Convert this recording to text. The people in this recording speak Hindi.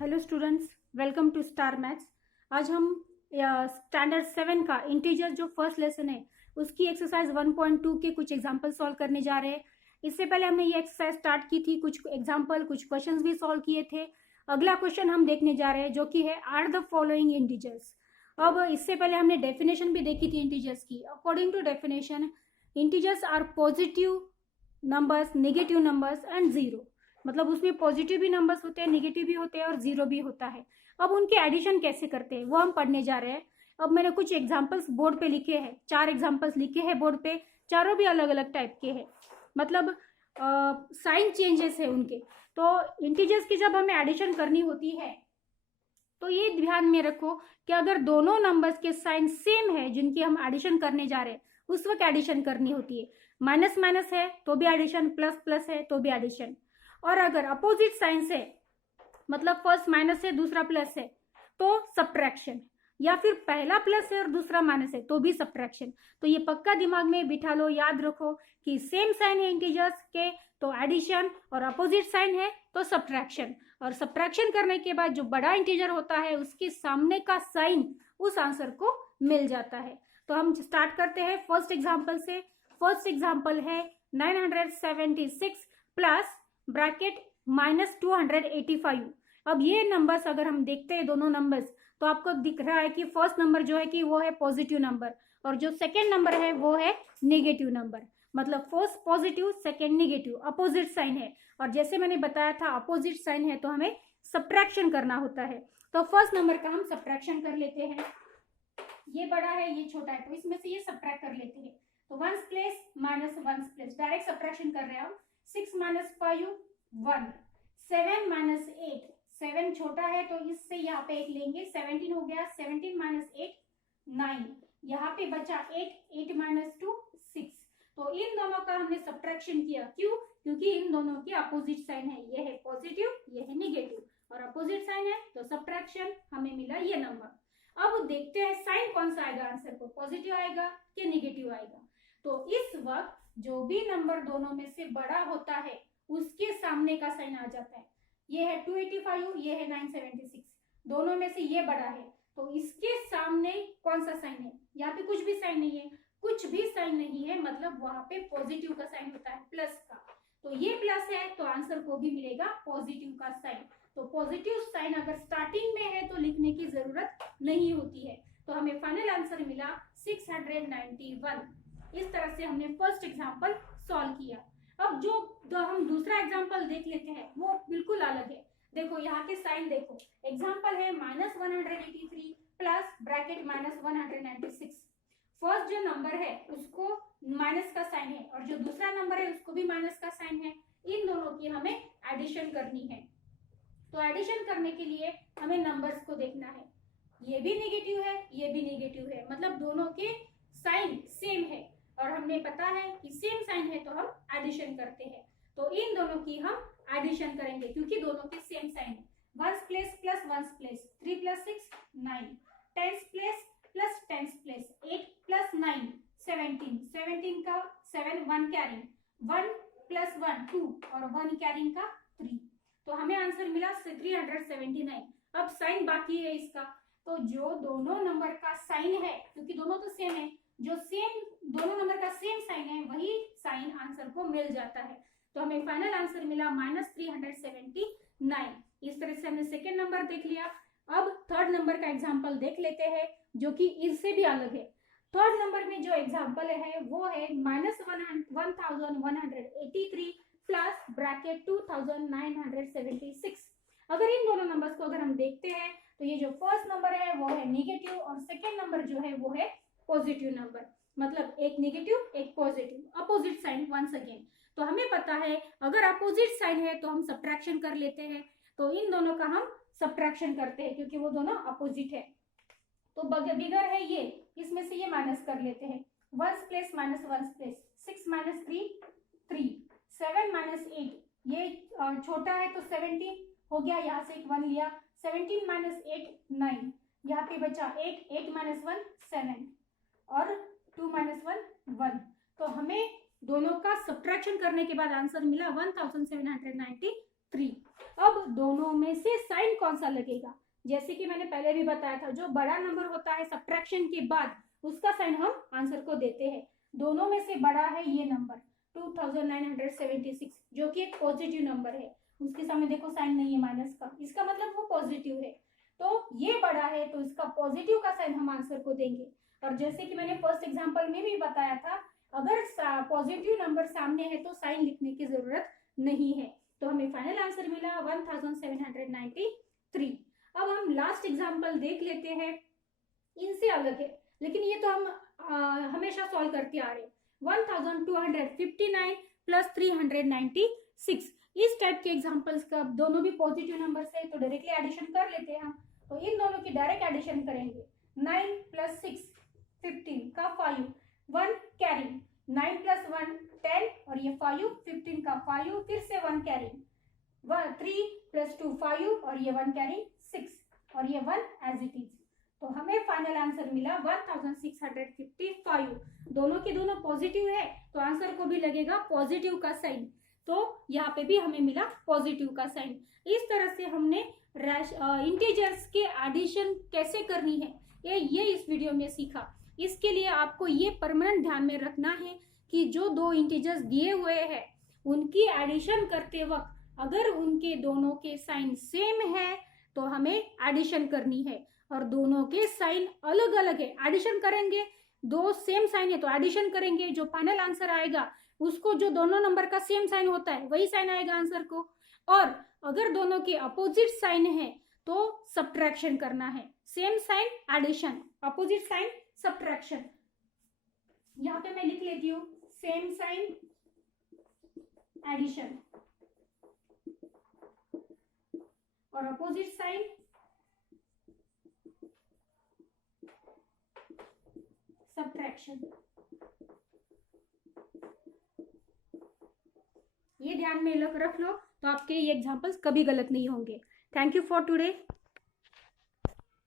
Hello students, welcome to Star Maths. आज हम स्टैंडर्ड 7 का इंटीजर जो फर्स्ट लेसन है उसकी एक्सरसाइज 1.2 के कुछ एग्जांपल सॉल्व करने जा रहे हैं। इससे पहले हमने ये एक्सरसाइज स्टार्ट की थी, कुछ एग्जांपल कुछ क्वेश्चंस भी सॉल्व किए थे। अगला क्वेश्चन हम देखने जा रहे हैं जो कि है आर द फॉलोइंग इंटीजर्स। अब इससे पहले हमने डेफिनेशन भी देखी थी इंटीजर्स की। According to definition, integers are positive numbers, negative numbers and zero. मतलब उसमें पॉजिटिव भी नंबर्स होते हैं, नेगेटिव भी होते हैं और जीरो भी होता है। अब उनके एडिशन कैसे करते हैं वो हम पढ़ने जा रहे हैं। अब मैंने कुछ एग्जांपल्स बोर्ड पे लिखे हैं, 4 एग्जांपल्स लिखे हैं बोर्ड पे। चारों भी अलग अलग टाइप के हैं, मतलब साइन चेंजेस है उनके। तो इंटीजर्स की जब हमें एडिशन करनी होती है तो ये ध्यान में रखो कि अगर दोनों नंबर्स के साइन सेम है जिनकी हम एडिशन करने जा रहे हैं उस वक्त एडिशन करनी होती है। माइनस माइनस है तो भी एडिशन, प्लस प्लस है तो भी एडिशन। और अगर अपोजिट साइंस है, मतलब फर्स्ट माइनस है दूसरा प्लस है तो सब्ट्रैक्शन, या फिर पहला प्लस है और दूसरा माइनस है तो भी सब्ट्रैक्शन। तो ये पक्का दिमाग में बिठा लो, याद रखो कि सेम साइन है इंटीजर्स के तो एडिशन और अपोजिट साइन है तो सब्ट्रैक्शन। और सब्ट्रैक्शन करने के बाद जो बड़ा इंटीजर होता है उसके सामने का साइन उस आंसर को मिल जाता है। तो हम स्टार्ट करते हैं फर्स्ट एग्जांपल से। फर्स्ट एग्जांपल है 976 प्लस ब्रैकेट माइनस 285। अब ये नंबर्स अगर हम देखते हैं दोनों नंबर्स तो आपको दिख रहा है कि फर्स्ट नंबर जो है कि वो है पॉजिटिव नंबर और जो सेकेंड नंबर है वो है नेगेटिव नंबर। मतलब first positive second negative, opposite sign है। और जैसे मैंने बताया था अपोजिट साइन है तो हमें सब्ट्रैक्शन करना होता है। तो फर्स्ट नंबर का हम सब्ट्रैक्शन कर लेते हैं। ये बड़ा है ये छोटा है तो इसमें से ये सब्ट्रैक्ट कर लेते हैं। तो ones place minus ones place, direct subtraction कर रहे हैं हम। 6 माइनस 5 1, 7 माइनस 8, 7 छोटा है तो इससे यहाँ पे 1 लेंगे, 17 हो गया। 17 माइनस 8 9, यहाँ पे बचा 8, 8 माइनस 2 6। तो इन दोनों का हमने सब्ट्रैक्शन किया, क्यों? क्योंकि इन दोनों की अपोजिट साइन है, ये है पॉजिटिव ये है नेगेटिव और अपोजिट साइन है तो सब्ट्रैक्शन, हमें मिला ये नंबर। अब देखते हैं साइन कौन सा आएगा आंसर को, पॉजिटिव आएगा कि नेगेटिव आएगा। तो इस वक्त जो भी नंबर दोनों में से बड़ा होता है उसके सामने का साइन आ जाता है। ये है 285, ये है 976, दोनों में से ये बड़ा है तो इसके सामने कौन सा साइन है? यहाँ पे कुछ भी साइन नहीं है, कुछ भी साइन नहीं है, मतलब वहां पे पॉजिटिव का साइन होता है, प्लस का। तो ये प्लस है तो आंसर को भी मिलेगा पॉजिटिव का साइन। तो पॉजिटिव साइन अगर स्टार्टिंग में है तो लिखने की जरूरत नहीं होती है। तो हमें फाइनल आंसर मिला 691। इस तरह से हमने फर्स्ट एग्जांपल सॉल्व किया। अब जो हम दूसरा एग्जांपल देख लेते हैं वो बिल्कुल अलग है। देखो यहाँ के साइन देखो, एग्जांपल है minus 183 plus bracket minus 196। First जो नंबर है उसको माइनस का साइन है और जो दूसरा नंबर है उसको भी माइनस का साइन है। इन दोनों की हमें एडिशन करनी है। तो एडिशन करने के लिए हमें नंबर्स को देखना है, ये भी नेगेटिव है ये भी नेगेटिव है, मतलब दोनों के साइन सेम है और हमने पता है कि सेम साइन है तो हम एडिशन करते हैं। तो इन दोनों की हम एडिशन करेंगे क्योंकि दोनों के सेम साइन है। Ones place plus ones place, 3 plus 6 9, tens place plus tens place, 8 plus 9 17, 17 का 7 1 कैरिंग, 1 प्लस 1 2 और 1 कैरिंग का 3। तो हमें आंसर मिला 379। अब साइन बाकी है इसका, तो जो दोनों नंबर का साइन है, क्योंकि दोनों तो सेम है, जो सेम दोनों नंबर का सेम साइन है वही साइन आंसर को मिल जाता है। तो हमें फाइनल आंसर मिला -379। इस तरह से हमने सेकेंड नंबर देख लिया। अब थर्ड नंबर का एग्जाम्पल देख लेते हैं जो कि इससे भी अलग है। थर्ड नंबर में जो एग्जाम्पल है वो है -1183 प्लस ब्रैकेट 2976। अगर इन दोनों नंबर्स को अगर हम देखते हैं तो ये जो फर्स्ट नंबर है वो है नेगेटिव और सेकेंड नंबर जो है वो है पॉजिटिव नंबर, मतलब एक नेगेटिव एक positive, opposite sign once again. तो हमें पता है अगर अपोजिट साइन है तो हम सब्ट्रैक्शन कर लेते हैं। तो इन दोनों का हम सब्ट्रैक्शन करते हैं क्योंकि वो दोनों अपोजिट है। तो बिगर है ये, इसमें से ये माइनस कर लेते हैं। Ones place minus ones place, 6 minus 3 3, 7 minus 8, ये छोटा है तो 17 हो गया, यहाँ से एक 1 लिया। 17 माइनस 8 9, यहाँ पे बचा 8, 8 माइनस 1 7 और 2 माइनस 1 1। तो हमें दोनों का सब्ट्रैक्शन करने के बाद आंसर मिला 1793। 3। अब दोनों में से साइन कौन सा लगेगा? जैसे कि मैंने पहले भी बताया था, जो बड़ा नंबर होता है सब्ट्रैक्शन के बाद उसका साइन हम आंसर को देते हैं। दोनों में से बड़ा है ये नंबर 2976, जो कि एक पॉजिटिव नंबर है। उसके सामने देखो साइन नहीं है माइनस का, इसका मतलब वो पॉजिटिव है। तो ये बड़ा है तो इसका पॉजिटिव का साइन हम आंसर को देंगे। और जैसे कि मैंने फर्स्ट एग्जांपल में भी बताया था, अगर पॉजिटिव नंबर सामने है तो साइन लिखने की जरूरत नहीं है। तो हमें फाइनल आंसर मिला 1793। अब हम लास्ट एग्जांपल देख लेते हैं, इनसे अलग है लेकिन ये तो हम हमेशा सॉल्व करते आ रहे हैं। 1259 प्लस 396, इस टाइप के एग्जांपल्स का दोनों भी पॉजिटिव नंबर है तो डायरेक्टली एडिशन कर लेते हैं हम। तो इन दोनों की डायरेक्ट एडिशन करेंगे। 9 प्लस 6 15 का 5, 1 कैरी, 9 प्लस 1 10 और ये 5, 15 का 5, फिर से 1 कैरी, 3 प्लस 2 5 और ये 1 कैरी 6 और ये 1 एज इट इज। तो हमें फाइनल आंसर मिला 1655। दोनों के दोनों पॉजिटिव है तो आंसर को भी लगेगा पॉजिटिव का साइन। तो यहाँ पे भी हमें मिला पॉजिटिव का साइन। इस तरह से हमने इंटीजर्स के एडिशन कैसे करनी है ये इस वीडियो में सीखा। इसके लिए आपको ये परमानेंट ध्यान में रखना है कि जो दो इंटीजर्स दिए हुए हैं उनकी एडिशन करते वक्त अगर उनके दोनों के साइन सेम है तो हमें एडिशन करनी है, और दोनों के साइन अलग अलग है एडिशन करेंगे। दो सेम साइन है तो एडिशन करेंगे, जो फाइनल आंसर आएगा उसको जो दोनों नंबर का सेम साइन होता है वही साइन आएगा आंसर को। और अगर दोनों के अपोजिट साइन है तो सब्ट्रैक्शन करना है। Same sign addition, opposite sign subtraction. यहाँ पे मैं लिख लेती हूँ सेम साइन एडिशन और अपोजिट साइन सब्ट्रैक्शन। ये ध्यान में रख लो तो आपके ये एग्जांपल्स कभी गलत नहीं होंगे। Thank you for today.